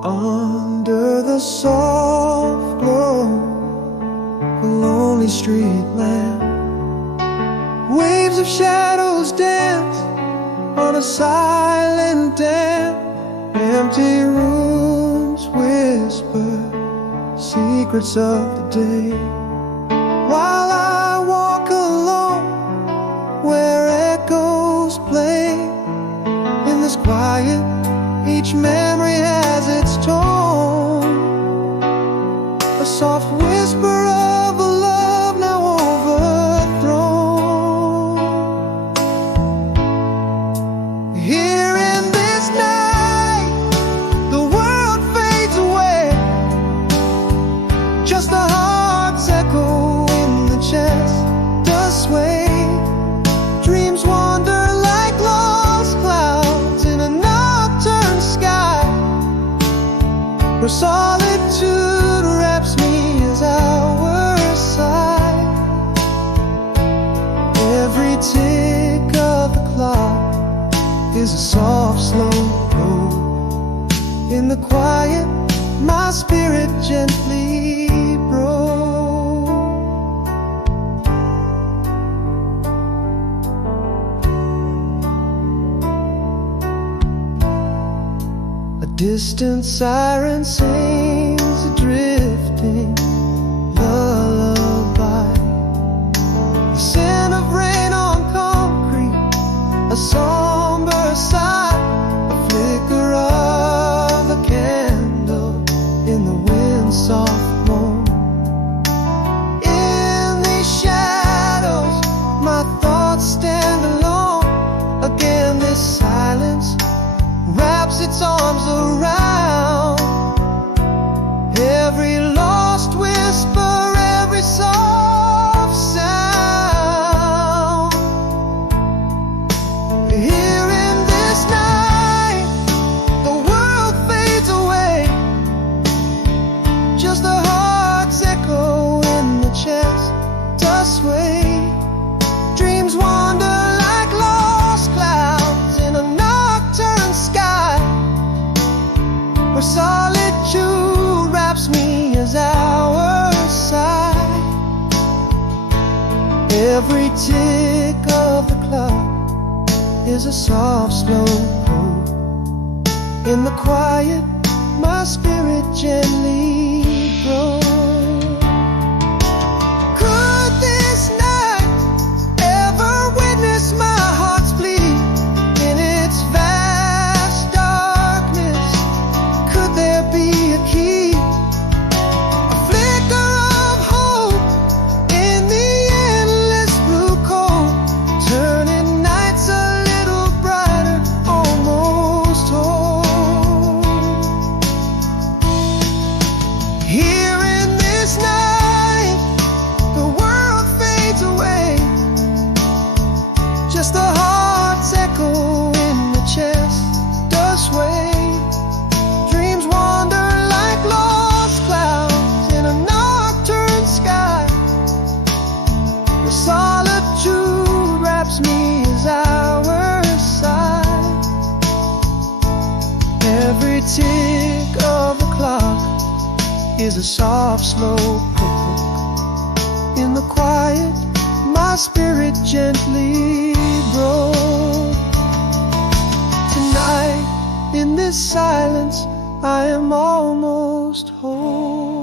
Under the soft glow, a lonely street lamp, waves of shadows dance on a silent dam. Empty rooms whisper secrets of the day, while I walk alone where echoes play. In this quiet, each memory has its tone, a soft whisper of a love now overthrown. where solitude wraps me as hours sigh. Every tick of the clock is a soft, slow roll. In the quiet, my spirit gently broke. A distant siren sings a drifting lullaby. The scent of rain on concrete, a somber sigh, a flicker of a candle in the wind's soft moan. In these shadows, my thoughts stand alone. Again, this silence wraps its arms around every lost whisper, every soft sound. Here in this night, the world fades away, just a heart's echo in the chest does sway. Dreams wander like lost clouds in a nocturne sky, where solitude wraps me as hours sigh. Every tick of the clock is a soft, slow pull. In the quiet, my spirit gently grows. Could this night ever witness my heart's bleed in its vast darkness? Could there be a key, a flicker of hope in the endless blue cold, turning nights a little brighter, almost whole? Here in this night, the world fades away, just a heart's echo in the chest does sway. Dreams wander like lost clouds in a nocturne sky, where solitude wraps me as hours sigh. Every tick of the clock is a soft, slow poke. In the quiet, my spirit gently broke. Tonight, in this silence, I am almost whole.